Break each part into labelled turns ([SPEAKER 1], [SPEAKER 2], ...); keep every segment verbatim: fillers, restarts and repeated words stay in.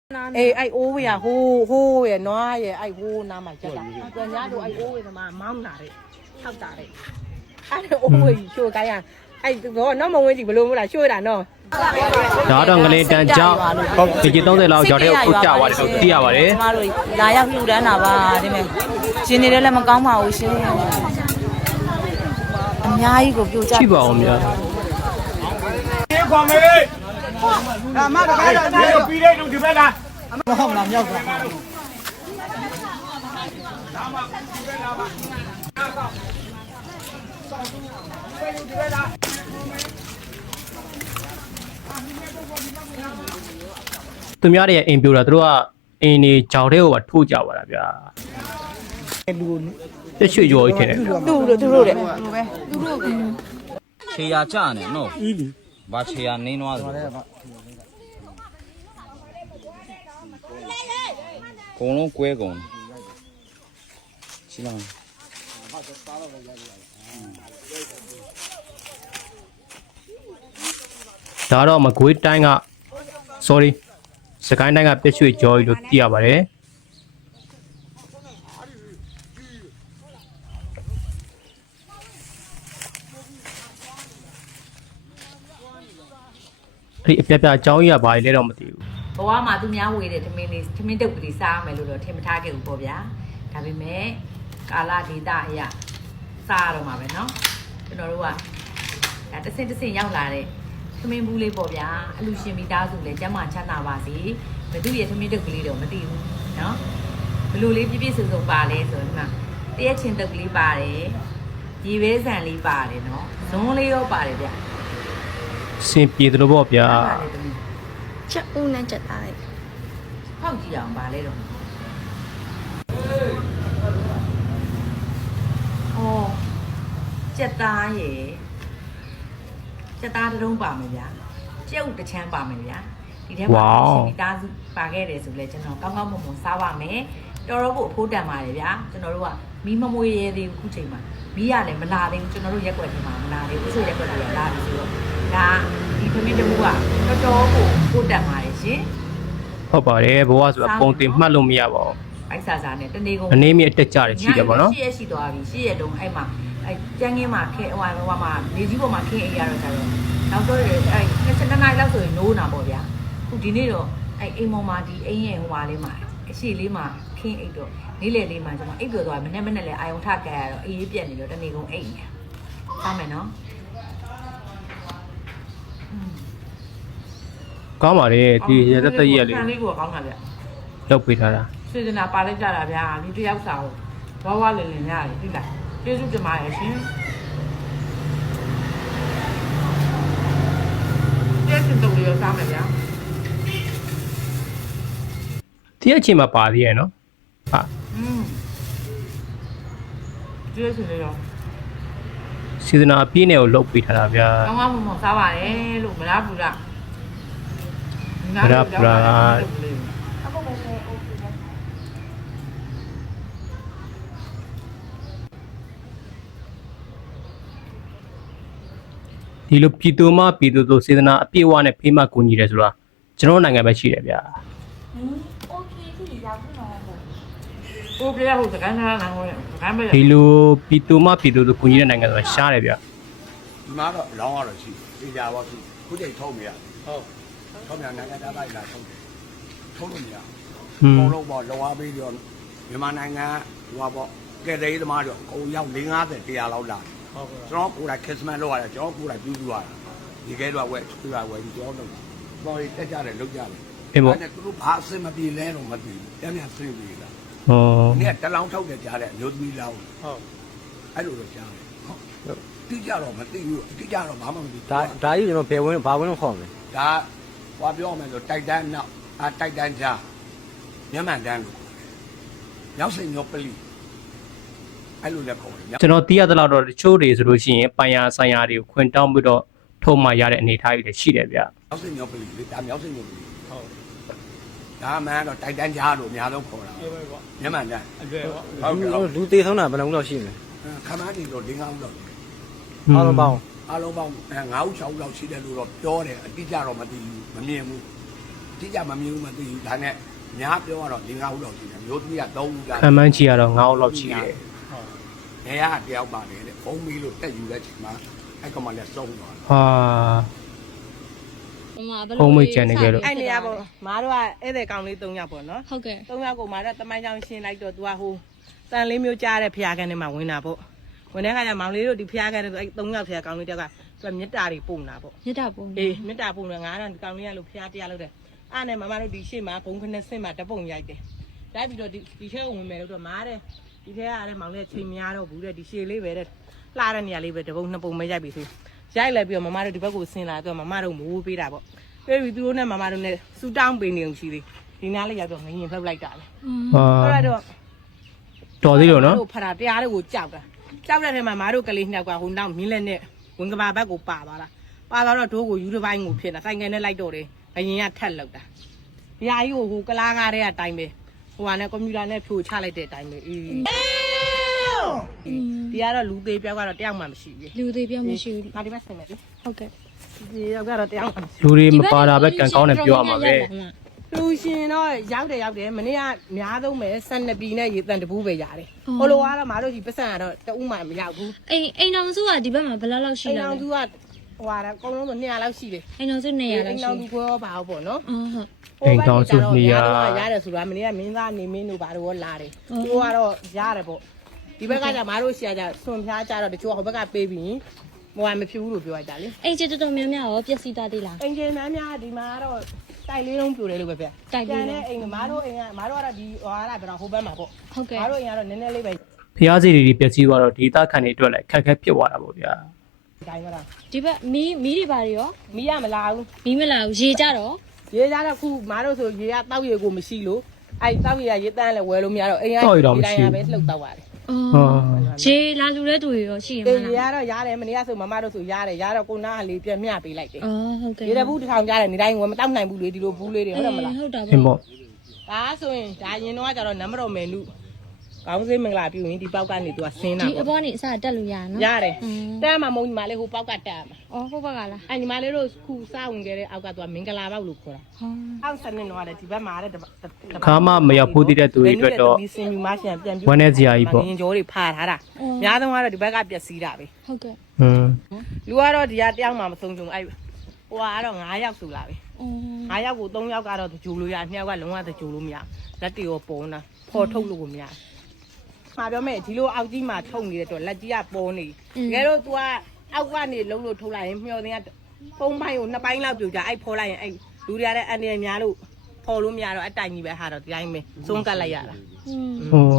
[SPEAKER 1] Ê, ai ô vậy à, hô hô vậy nói vậy, ai hô nam mà chết à? Tôi nhớ đồ ai ô vậy mà mắm nè, thao tả đấy. Ai ô vậy chui cái à? Ai rồi nó mong cái gì mà luôn là chui đàn rồi.
[SPEAKER 2] Đó đang cái lên cháu, thì chỉ tông thế nào cháu theo phút chào vào để tia vào đấy.
[SPEAKER 3] Lại ăn lưu đã nào bà đi mẹ. Xin đi đây là mà có màu xí. Nhai của chú cha.
[SPEAKER 2] Chỉ bảo ông nhá.
[SPEAKER 4] Còn mày đi. À má cái đó đi đi đây đừng chụp đây nè.
[SPEAKER 5] Nó không làm nhau cả.
[SPEAKER 2] Tụi mình đi em biểu là tụi anh đi cháu theo và thu cháu vào là bia. Thế chuyện gì vậy?
[SPEAKER 1] Đủ rồi, đủ rồi đấy.
[SPEAKER 6] Chị à cha này, no. Bà chị à nên nói rồi. Con nó quê con. Chị làm.
[SPEAKER 2] Đó đó mà cuối tay ngạ, sorry, sẽ cái này ngạ biết chuyện chơi được tia vào đấy. Thì bây giờ cháu nhà bài lấy đâu mà tiêu.
[SPEAKER 3] ဘဝမှာသူများဝေတဲ့ထမင်းလေးထမင်းတုပ်ကလေးစားမယ်လို့တော့ထင်မထားခဲ့ဘူးပေါ့ဗျာဒါပေမဲ့ကာလဒေတာအရာစားရတော့မှာပဲเนาะကျွန်တော်တို့ကဒါတစ်စင်တစ်စင်ရောက်လာတဲ့ထမင်းဘူးလေးပေါ့ဗျာအလူရှင်မိသားစုလည်းကျမ်းမာချမ်းသာပါစေဘသူရဲ့ထမင်းတုပ်ကလေးတော့မသိဘူးเนาะဘလူလေးပြည့်ပြည့်စုံစုံပါလဲဆိုတော့ဒီမှာတရက်ချင်းတုပ်ကလေးပါတယ်ရေပဲဆန်လေးပါတယ်เนาะဇွန်းလေးရောပါတယ်ဗျာ
[SPEAKER 2] စင်ပြေတယ်လို့ပေါ့ဗျာ
[SPEAKER 7] ချက်ဦးနဲ့ချက်သားလိုက်
[SPEAKER 3] ဖောက်ကြည့်အောင်ပါလဲတော့ဟောကြက်သားရယ်ကြက်သားတစ်လုံးပါမယ်ဗျာကြက်ဥတစ်ချမ်းပါမယ်ဗျာဒီထဲမှာရှင်မိသားစုပါခဲ့တယ်ဆိုလဲကျွန်တော်ကောင်းကောင်းမွန်မွန်စားပါမယ်တော်တော်ကိုအဖိုးတန်ပါတယ်ဗျာကျွန်တော်တို့ကမီးမမွေးရဲသေးဘူးခုချိန်မှာမီးရလည်းမလာသေးဘူးကျွန်တော်တို့ရက်ွက်ထဲမှာမလာသေးဘူးအဆိုရက်ွက်ထဲမှာလာပြီဆိုတော့ဒါဒီဖမင်းတမှုကတော်တော်ကိုဖိုးတန်ပါတယ်ရှင်
[SPEAKER 2] ဟုတ်ပါတယ်ဘဝဆိုတာပုံတင်မှတ်လို့မရပါဘူး
[SPEAKER 3] အိုက်ဆာဆာနဲ့တနေ့ကုန်
[SPEAKER 2] အနေမြင့်အတက်ကြတယ်ရှိတယ်ပေါ့နော်
[SPEAKER 3] ရှေ့ရရှိသွားပြီရှေ့ရတုံးအဲ့မှာအဲ့ကျန်းကင်းမှာခဲဟိုဟိုမှာနေကြီးပေါ်မှာခင်းအိမ်ရတော့ကျတော့နောက်တော့အဲ့နှစ်နာရီလောက်ဆိုရင်နိုးနာပေါ့ဗျာခုဒီနေ့တော့အဲ့အိမ်ပေါ်မှာဒီအိမ်ရဲ့ဟိုဟာလေးမှာအရှိလေးမှာခင်းအိတ်တော့နေ့လေလေးမှာကျွန်တော်အိတ်ပြောသွားမနေ့မနေ့လဲအာယုံထကြရတော့အေးအေးပြက်နေတော့တနေ့ကုန်အိတ်နေသားမယ်နော်
[SPEAKER 2] ကောင်းပါလေဒီရသက်သက်ရက်လေး
[SPEAKER 3] ဆန်လေးကိုကောင်းတာဗျ
[SPEAKER 2] လောက်ပေးထားတာ
[SPEAKER 3] စေတနာပါလိုက်ကြတာဗျာလူတစ်ယောက်စာကိုဝါဝလင်လင်ရတယ်သိလားကျေးဇူးတင်ပါတယ်ရှင်ကျေးဇူးတင်လို့ရစားမယ်ဗျာ
[SPEAKER 2] ဒီအချိန်မှာပါသေးရဲ့နော်ဟာ
[SPEAKER 3] อืมကျေးဇူးတင်ရော
[SPEAKER 2] စီဇနာအပြည့်နဲ့ကိုလောက်ပေးထားတာဗျာ
[SPEAKER 3] ကောင်းကောင်းမွန်မွန်စားပါတယ်လို့မလားဘူးလား
[SPEAKER 2] မလားဘူးလား ဒီလိုပြည်သူမှပြည်သူတို့စေတနာအပြည့်အဝနဲ့ဖေးမှကူညီတယ်ဆိုတာကျွန်တော်နိုင်ငံပဲရှိတယ်ဗျာ
[SPEAKER 7] โอเคที่อยากพูดน้อง
[SPEAKER 3] ကိုပြရဟုတ်စကန်နာနာဟိုစကန်ပဲ
[SPEAKER 2] ဒီလိုပြည်သူမှပြည်သူတို့ကူညီတဲ့နိုင်ငံဆိုတာရှားတယ်ဗျာ
[SPEAKER 4] ဒီမှာတော့လောင်းရတော့ရှိပြီကြာပါပြီခုချိန်ထုံးမရဟုတ်ထုံးမရနိုင်ငံသားလိုက်လာထုံးထုံးလို့မရ
[SPEAKER 2] ဟွန်း
[SPEAKER 4] ဘုံလုံးပေါ့လောအားပေးတော့မြန်မာနိုင်ငံဟိုပေါ့ကဲတဲ့သမားတော့အုံရောက်၄၅၀တရားလောက်လာဟုတ်ကဲ့ကျွန်တော်ကိုယ်တိုင်ခရစ်စမတ်လုပ်ရတယ်ကျွန်တော်ကိုယ်တိုင်ပြုစုရတာဒီကဲတော့ဝဲသူကဝဲပြီးကျွန်တော်လုပ်ပေါ်ရတက်ကြတယ်လုပ်ကြတယ်
[SPEAKER 2] အေးပေါ့
[SPEAKER 4] အဲ့ဒါသူတို့ဘာအဆင်မပြေလဲတော့မသိဘူးတမ်းပြန်ဆင်းပြေလာ
[SPEAKER 2] ဟော
[SPEAKER 4] ဒီကတလောင်းထုတ်တယ်ကြားတယ်မျိုးသမီးလောင်းဟုတ်အဲ့လိုတော့ကြားတယ်ဟုတ်တိကြတော့မသိဘူးတိကြတော့ဘာမှမသိဘူး
[SPEAKER 5] ဒါဒါကြီးကျွန်တော်ဘယ်ဝင်ဘာဝင်ခေါ်မလဲ
[SPEAKER 4] ဒါဟောပြောမယ်ဆိုတိုက်တန်းနောက်အာတိုက်တန်းကြားမျက်မှန်တန်းလို့ရောက်စိန်ရောပလီအဲ့လိုလည်းခေါ်တယ်
[SPEAKER 2] ကျွန်တော်သိရသလောက်တော့တချို့တွေဆိုလို့ရှိရင်ပိုင်ယာဆိုင်ယာတွေကိုခွင်တောင်းပြီးတော့ထုံမှရတဲ့အနေအထားကြီးတွေရှိတယ်ဗျာ
[SPEAKER 4] ရောက်စိန်ရောပလီလေဒါမြောက်စိန်ရောပလီဟုတ်ဒါမှန်တော့တိုက်တန်းကြားလို့အများဆုံးခေါ်တာဟုတ်ပဲပေါ့မျက်မှန်တန်းအကျွဲပေါ့ဟုတ်ကဲ့
[SPEAKER 5] လူသေးဆုံးတာဘယ်နှဦးလောက်ရှိမလဲ
[SPEAKER 4] ခမန်းကြီးတော့၄၅ဦးလောက်
[SPEAKER 5] အားလုံးပေါင်း
[SPEAKER 4] အားလုံးပေါင်း၅ဦး၆ဦးလောက်ရှိတယ်လို့တော့ပြောတယ်အတိအကျတော့မသိဘူးမမြင်ဘူး
[SPEAKER 2] ဟ
[SPEAKER 4] တိကျမမြင်ဘူးမသိဘူးဒါနဲ့များပြောရတော့၄၅ဦးလောက်ရှိတယ်မျိုးသမီးက၃ဦးက
[SPEAKER 2] ခံမှန်းကြည့်ရတော့ငါးလောက်ရှိတယ်
[SPEAKER 4] နေရတယောက်ပါတယ်တဲ့ဘုံမီလို့တက်ယူတဲ့ချိန်မှာအဲ့ကောင်မလည်းစုံသွားတယ်
[SPEAKER 2] ဟာ
[SPEAKER 7] မမဘယ်
[SPEAKER 2] ဟုံးမိတ်ကြံနေကြလို့
[SPEAKER 1] အဲ့နေရာပေါ့မားတို့ကဧည့်သည်ကောင်လေး၃ယောက်ပေါ့နော်
[SPEAKER 7] ဟုတ်ကဲ့
[SPEAKER 1] ၃ယောက်ကိုမားတို့တမိုင်းချောင်းရှင်းလိုက်တော့ तू ကဟိုတန်လေးမျိုးကြားတဲ့ဖျားကန်ထဲမှာဝင်တာပေါ့ဝင်တဲ့ခါကျမောင်လေးတို့ဒီဖျားကန်တဲ့အဲ့၃ယောက်ဖျားကောင်လေးတယောက်က तू ကမြစ်တာတွေပုံတာပေါ့
[SPEAKER 7] မြစ်တာပုံ
[SPEAKER 1] အေးမြစ်တာပုံတယ်ငါကတော့ဒီကောင်လေးကလို့ဖျားတရားလို့တဲ့အဲ့နဲ့မမတို့ဒီရှေ့မှာဘုံခနဲ့ဆင့်မှာတပုံရိုက်တယ်ရိုက်ပြီးတော့ဒီဒီထဲကိုဝင်မယ်လို့တော့မားတဲ့ဒီထဲကလည်းမောင်လေးချိန်များတော့ဘူးတဲ့ဒီရှေ့လေးပဲတဲ့လှတဲ့နေရာလေးပဲတပုံနှစ်ပုံပဲရိုက်ပြီးဆိုရိုက်လိုက်ပြီးတော့မမတို့ဒီဘက်ကိုဆင်းလာတော့မမတို့မိုးပေးတာပေါ့ပြီးပြီးသူတို့နဲ့မမတို့နဲ့စူတောင်းပေးနေအောင်ရှိသေးဒီနားလေးရောက်တော့ငရင်ဖက်လိုက်တာလေ
[SPEAKER 2] ဟာ
[SPEAKER 1] အဲ့တော့
[SPEAKER 2] တော်သေးလို့နော်
[SPEAKER 1] တို့ဖရာတရားတွေကိုကြောက်တာကြောက်တဲ့ထဲမှာမတို့ကလေးနှစ်ယောက်ကဟိုနောက်မင်းလက်နဲ့ဝင်ကဘာဘက်ကိုပါသွားတာပါသွားတော့ဒိုးကိုယူတစ်ပိုင်းကိုဖြစ်တာဆိုင်ငယ်နဲ့လိုက်တော့တယ်ငရင်ကထက်လောက်တာဒီဟာကြီးကိုဟိုကလားကားတဲ့အတိုင်းပဲဟိုကနဲ့ကွန်ပျူတာနဲ့ဖြိုချလိုက်တဲ့အတိုင်းပဲအေးဒီကတော့လူသေးပြောက်ကတော့တယောက်မှမရှိဘူး
[SPEAKER 7] လူသေးပြောမရှိဘူး
[SPEAKER 1] ငါဒီဘက်ဆင်မယ်လေ
[SPEAKER 7] ဟုတ်ကဲ့
[SPEAKER 1] ဒီယောက်ကတော့တယောက်မှမရှိ
[SPEAKER 2] လူတွေမပါတာပဲကံကောင်းတယ်ပြောရမှာပဲ
[SPEAKER 1] လူရှင်တော့ရောက်တယ်ရောက်တယ်မနေ့ကများဆုံးပဲဆန်နှစ်ပြည်နဲ့ရေတန်တပူးပဲရတယ်ဟိုလိုကတော့မတို့ဒီပတ်စံကတော့တအုပ်မှမရောက်ဘူး
[SPEAKER 7] အိမ်အိမ်တော်စုကဒီဘက်မှာဘယ်လောက်လောက်ရှိ
[SPEAKER 1] အိမ်
[SPEAKER 7] လဲ
[SPEAKER 1] အောင်သူကဟိုဟာအကုန်လုံးဆိုနှစ်ရာလောက်ရှိတယ်
[SPEAKER 7] အိမ်တော်စုနေရလောက်
[SPEAKER 1] အိမ်
[SPEAKER 7] ရှိ
[SPEAKER 1] အောင်သူခွဲရောပါဘောနော်
[SPEAKER 7] အော်ဟုတ်
[SPEAKER 2] အိမ်တောင်စုနေရ
[SPEAKER 1] ရတယ်ဆိုတာမနေ့ကမင်းသားနေမင်းတို့ဘာတို့ရောလာတယ်သူကတော့ရတယ်ပေါ့ဒီဘက်ကကြမတို့ဆရာကြဆွန်ဖျားကြတော့တချို့ဟိုဘက်ကပေးပြီးဟိုကမဖြစ်ဘူးလို့ပြောလိုက်တာလေ
[SPEAKER 7] အိမ်ကျတော်တော်များများရောပျက်စီးသွားသေးလား
[SPEAKER 1] အင်ဂျင်များများဒီမှာကတော့တိုက်လေးလုံးပြိုတယ်လို့ပဲဗျကျန်တဲ့အိမ်မတို့အိမ်ကမတို့ကတော့ဒီဟိုဟာလားပြောဟိုဘက်မှာပေါ့
[SPEAKER 7] ဟုတ်ကဲ့
[SPEAKER 1] မတို့အိမ်ကတော့နည်းနည်းလေးပဲ
[SPEAKER 2] ဖျားစီတွေပျက်စီးသွားတော့ဒေသခံတွေအတွက်လည်းခက်ခဲဖြစ်သွားတာပေါ့ဗျာ
[SPEAKER 1] တိုင်းမလား
[SPEAKER 7] ဒီဘက်မီးမီးတွေပါတွေရော
[SPEAKER 1] မီးရမလာဘူး
[SPEAKER 7] မီးမလာဘူးရေကြတော့
[SPEAKER 1] ရေကြတော့ခုမတို့ဆိုရေကတောက်ရေကိုမရှိလို့အဲ့တောက်ရေကရေတန်းလည်းဝယ်လို့မရတော့အိမ်ကပဲလှုပ်တော့ပါတယ်
[SPEAKER 7] အော်ရေလာလူတဲ့သူတွေရောရှိရမ
[SPEAKER 1] အေး
[SPEAKER 7] လား
[SPEAKER 1] ရေကတော့ရတယ်မနေ့ကဆိုမမတို့ဆိုရတယ်ရတော့ကိုနားလေးပြမျှပေးလိုက်တယ်
[SPEAKER 7] အော်ဟုတ်ကဲ့
[SPEAKER 1] ရေတဘူးတစ်ထောင်ကြားတယ်နေတိုင်းဝယ်မတောက်နိုင်ဘူးလေဒီလိုဘူးလေးတွေဟုတ်တယ်မလား
[SPEAKER 7] ဟုတ်တာ
[SPEAKER 2] အင်း
[SPEAKER 7] ပေါ့
[SPEAKER 2] ပေါ့
[SPEAKER 1] ဒါဆိုရင်ဒါရင်တော့ကျတော့နံပါတ်မယ်နုကောင်းစေးမင်္ဂလာပြုရင်ဒီပေါက်ကနေသူကဆင်းတာ
[SPEAKER 7] ဒီအ
[SPEAKER 1] ပေါ့
[SPEAKER 7] ပေါ်နေအစတက်လို့ရနော်
[SPEAKER 1] ရတယ်တက်မှာမုံညီမလေးဟိုပေါက်ကတက်မှာ
[SPEAKER 7] အော်ဟုတ်ပါကလား
[SPEAKER 1] အဲ့ညီမလေးတို့ခုစဝင်ခဲ့တဲ့အောက်ကသူကမင်္ဂလာပေါက်လို့ခေါ်တာ
[SPEAKER 7] ဟော
[SPEAKER 1] အောက်စနစ်တော့လည်းဒီဘက်မှာတဲ့
[SPEAKER 2] ခါမှမရောက်ဖို့တည်တဲ့သူတွေအတွက်တော့
[SPEAKER 1] ဒီစင်ယူမရှင်ပြန်ပြ
[SPEAKER 2] ဝမ်းနဲ့စရာကြီးပေါ့
[SPEAKER 1] ငင်ကြောတွေဖာထားတာအများဆုံးကတော့ဒီဘက်ကပျက်စီးတာပဲ
[SPEAKER 7] ဟုတ်ကဲ့
[SPEAKER 2] ဟွန်း
[SPEAKER 1] လူကတော့ဒီကတယောက်မှမဆုံးချုံအဲ့ဟိုကတော့၅ယောက်ဆိုလာပဲ
[SPEAKER 7] အော်
[SPEAKER 1] ၅ယောက်ကို၃ယောက်ကတော့ကြိုလို့ရ၂ယောက်ကလုံးဝကြိုလို့မရလက်တွေရောပေါ်နေတာဖော်ထုတ်လို့ကိုမရမှာပြောမယ်ဒီလိုအောက်ကြီးမှာထုတ်နေတဲ့တော့လက်ကြီးကပေါ်နေတကယ်တော့ तू ကအောက်ကနေလုံးလို့ထုတ်လိုက်ရင်မျောတင်ကပုံပိုင်းကိုနှစ်ပိုင်းလောက်ပြူကြအဲ့ဖော်လိုက်ရင်အဲ့လူတွေကလည်းအန်ရများလို့ဖော်လို့မရတော့အတိုင်ကြီးပဲဟာတော့ဒီတိုင်းပဲစွန်းကတ်လိုက်ရတာ
[SPEAKER 7] อืม
[SPEAKER 2] ဟော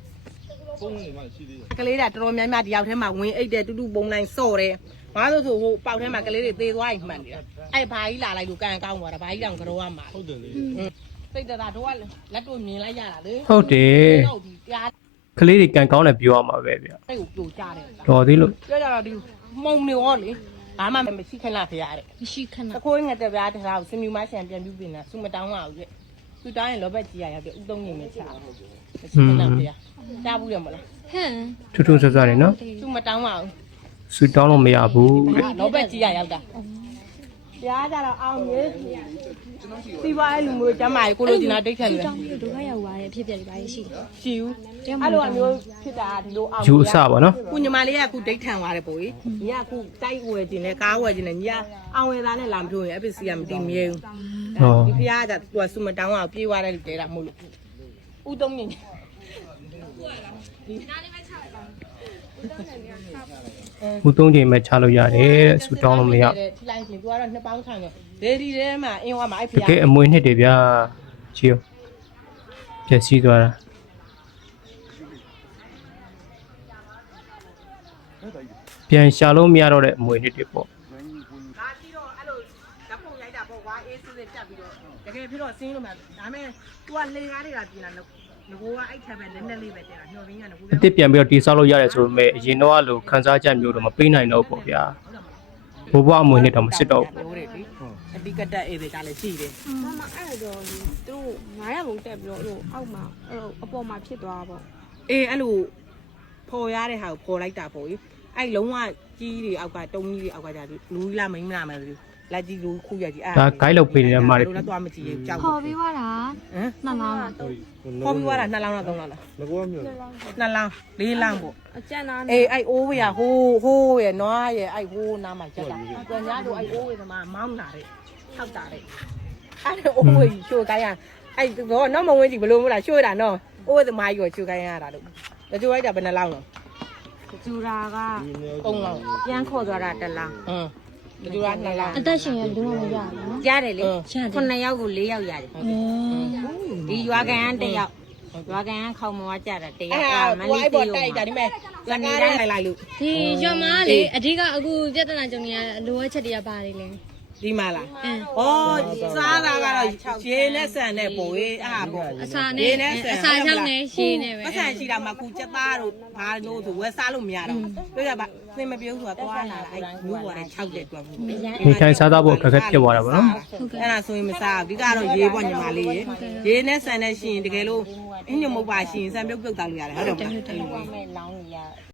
[SPEAKER 1] ကလေးတွေကတော်တော်များများဒီရောက်ထဲမှာဝင်အိတ်တယ်တူတူပုံတိုင်းစော့တယ်ဘာလို့ဆိုဟိုပေါက်ထဲမှာကလေးတွေသေသွားရင်မှန်နေတာအဲ့ဘာကြီးလာလိုက်လို့ကန်ကောင်းသွားတာဘာကြီးတောင်ကြောရမှာဟုတ်တယ်လေစိတ်တသာတို့ကလက်တို့မြင်လိုက်ရတာလေ
[SPEAKER 2] ဟုတ်တယ်
[SPEAKER 1] ဟုတ်ဒီတရား
[SPEAKER 2] ကလေးတွေကံကောင်းတယ်ပြောရမှာပဲဗျာ
[SPEAKER 1] စိတ်ကိုပြိုကျတယ်
[SPEAKER 2] တော်သေးလို့
[SPEAKER 1] ပြောကြတော့ဒီမှုံနေရောလေဘာမှမရှိခဏဖရားတဲ့
[SPEAKER 7] မရှိခဏ
[SPEAKER 1] တခိုးငတ်တဲ့ဗျာတခါကိုစင်မြူမဆန်ပြန်ပြီးပြင်တာစုမတောင်းပါဘူးတဲ့သူတောင်းရင်လောဘကြီးရရောက်တယ်ဥသုံးနေမယ်ချာမရှိခဏဖရားကြားဘူးရမလား
[SPEAKER 7] ဟမ်
[SPEAKER 2] ထွတ်ထွတ်ဆွတ်ဆွတ်နေနော်
[SPEAKER 1] စုမတောင်းပါဘူး
[SPEAKER 2] ဆူတောင်းလို့မရဘူး
[SPEAKER 1] လောဘကြီးရရောက်တာကြားကြတော့အောင်မြေစီပွားရေးလူမျိုးကျမ်းမာရေးကိုလိုချင်တာဒိတ်ခံတယ်
[SPEAKER 7] တောင်းပြီးဒုက္ခရောက်သွားတဲ့ဖြစ်ပျက်တွေပါရှိတယ်
[SPEAKER 1] ရှိဘူးအဲ့လိုအမျိုးဖြစ်တာဒီလိုအောင်
[SPEAKER 2] ယူအစပါနော်
[SPEAKER 1] ခုညီမလေးကအခုဒိတ်ခံသွားတယ်ပို့ကြီးညီကအခုတိုက်ဝယ်ခြင်းနဲ့ကားဝယ်ခြင်းနဲ့ညီကအောင်ဝယ်သားနဲ့လာမထိုးရင်အပစ္စည်းကမတည်မြဲဘူး
[SPEAKER 2] ဟော
[SPEAKER 1] ဒီဖះကသူကစုမတောင်းအောင်ပြေးသွားတဲ့လူတဲတာမဟုတ်လို့ဥသုံးညင်ဒီနားလေးပဲချလိုက်ပါ
[SPEAKER 2] ဦးသုံးချိန်ပဲချလို့ရတယ်တဲ့ဆူတောင်းလို့မရ
[SPEAKER 1] ထိလိုက်ချင်းသူကတော့နှစ်ပေါင်းခံတယ်ဒေဒီထဲမှာအင်းဝါမှာအဲ့ဖ
[SPEAKER 2] တ
[SPEAKER 1] ះ
[SPEAKER 2] ကယ်အမွေနှစ်တွေဗျာချီရောပျက်စီးသွားတာပြန်ရှာလို့မရတော့တဲ့အမွေနှစ်တွေပေါ့
[SPEAKER 1] ဒါရှိတော့အဲ့လိုဓာတ်ပုံရိုက်တာပေါ့ကွာအေးစစ်စစ်တက်ပြီးတော့တကယ်ဖြစ်တော့ဆင်းလို့မှဒါမဲ့ तू ကလေကားတွေကပြင်လာလို့ငကိုကအဲ့ထက်ပဲလက်နဲ့လေးပဲတင်တာညှော်ရင်းကငကို
[SPEAKER 2] အစ်စ်ပြန်ပြီးတော့တိဆောက်လို့ရတယ်ဆိုပေမဲ့အရင်တော့လိုခန်းစားချက်မျိုးတော့မပေးနိုင်တော့ဘူးပေါ့ဗျာဘိုးဘွားအမွေနှစ်တော့မစစ်တော့ဘူး
[SPEAKER 1] ပြောတယ်လေအတိကတက်အေးတွေကလည်းရှိတယ်
[SPEAKER 8] မမအဲ့တော့သူတို့ငါးရက်ဘုံတက်ပြီးတော့အဲ့လိုအောက်မှာအဲ့လိုအပေါ်မှာဖြစ်သွားတာပေါ့
[SPEAKER 1] အေးအဲ့လိုဖော်ရတဲ့ဟာကိုဖော်လိုက်တာပေါ့ကြီးအဲ့လုံးဝကြီးတွေအောက်ကတုံးကြီးတွေအောက်ကကြာလူကြီးလားမိန်းမလားမသိဘူးလာကြည့်လို့ခုရကြည့်အဲ့
[SPEAKER 2] ဒါဂိုင်းလောက်ပေးနေတယ်မားတယ်
[SPEAKER 1] တို့လည်းသွားမကြည့်ရင်ကြောက်
[SPEAKER 7] ခေါ်ပြီးသွားတာ
[SPEAKER 1] ဟမ်
[SPEAKER 7] နှစ်လောင်းလား
[SPEAKER 1] ခေါ်ပြီးသွားတာနှစ်လောင်းလားသုံးလောင်းလား
[SPEAKER 5] ငကောမျိုး
[SPEAKER 1] နှစ်လောင်းလေးလောင်းပေါ့
[SPEAKER 8] အကျန်သား
[SPEAKER 1] အေးအဲ့အိုးဝေးရဟိုးဟိုးရနွားရအဲ့ဟိုးနားမှာချက်တာသူညာတို့အဲ့အိုးဝေးသမားမောင်းတာတဲ့ထောက်တာတဲ့အဲ့အိုးဝေးချိုးကိုင်းရအဲ့တော့နော်မဝင်ကြည့်ဘလို့မလားချိုးတာနော်အိုးသမားကြီးကိုချိုးကိုင်းရတာတို့တချို့လိုက်တာဘယ်နှလောင်းလဲ
[SPEAKER 8] ကျူရာက
[SPEAKER 1] သုံးလောင်း
[SPEAKER 8] ပြန်ခေါ်သွားတာတစ်လား
[SPEAKER 1] ဟမ်တချို့ကနှစ်လောင်း
[SPEAKER 7] အသက်ရှင်ရဘယ်သူမှမရဘူးနော်
[SPEAKER 8] ရတယ်လေ
[SPEAKER 7] ရှာတယ်
[SPEAKER 8] ခုနှစ်ယောက်ကို၄ယောက်ရတယ်
[SPEAKER 7] ဟင်း
[SPEAKER 8] ဒီရွာကန်ကတစ်ယောက်ရွာကန်ကခေါမောကြတာတစ်ယော
[SPEAKER 1] အဲ့
[SPEAKER 8] က်က
[SPEAKER 1] ဒါ
[SPEAKER 8] မ
[SPEAKER 1] ဟို
[SPEAKER 8] လေး
[SPEAKER 1] အဲ့
[SPEAKER 8] တီ
[SPEAKER 1] ပေါ်
[SPEAKER 8] ယို
[SPEAKER 1] တိုက်တာ
[SPEAKER 8] မှာ
[SPEAKER 1] ဒီမဲ့စကားတိုင်းလိုက်လို့
[SPEAKER 7] ဒီရွာမှာလေအဓိကအခုပြဿနာကြုံနေရတဲ့အလိုအပ်ချက်တွေကပါတယ်လေ
[SPEAKER 1] ဒီမှာလား
[SPEAKER 7] အင်း
[SPEAKER 1] ဩစားတာကတော့ရေနဲ့ဆန်နဲ့ပုံရေးအဲ့ဟာပေါ့
[SPEAKER 7] အစာနဲ့အစာချောင်းနဲ့ရှင်းနေပဲ
[SPEAKER 1] ပတ်စံရှိတာမှခုချက်သားတို့ဘာလို့ဆိုဝယ်စားလို့မရတော့တွေ့ရပါသင်မပြုံးဆိုတာသွားလာတာအဲ့မျိုးပေါ်တဲ့၆တဲ့တွက်ဘူး
[SPEAKER 2] နေထိုင်စားသားဖို့အခက်အခဲဖြစ်သွားတာပေါ့နော်
[SPEAKER 1] အဲ့ဒါဆိုရင်မစားဘူးဒီကတော့ရေပေါ့ညီမလေးရေရေနဲ့ဆန်နဲ့ရှိရင်တကယ်လို့အင်းညမုတ်ပါရှိရင်ဆန်ပြုတ်ပြုတ်တောက်လို့ရတယ်ဟုတ်တယ်မလား
[SPEAKER 8] မဲ့လောင်းနေရ